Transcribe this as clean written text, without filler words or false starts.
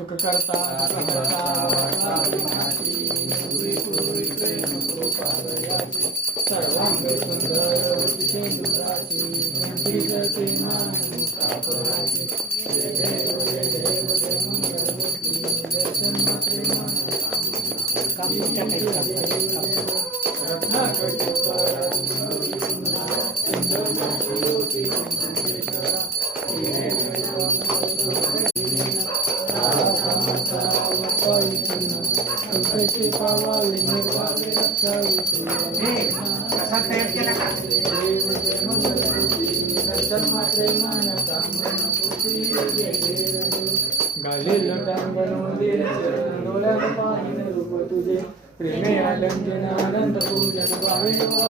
सुख करता वार्ता विनाशी पूर्वी पूर्वी प्रेम स्वरूपादयाचे सर्वांग सुंदर विशेंदुराची गंभीर प्रेमाने कापराची जय देव जय मंगलमूर्ती दर्शन मात्रे पावावे निर्वावे रक्षावे दर्शन मात्रे गाले लटांगणोदे डोळ्यात पाहिन रूप तुझे प्रेमे आलंजन आनंद पूजन गावे घ्या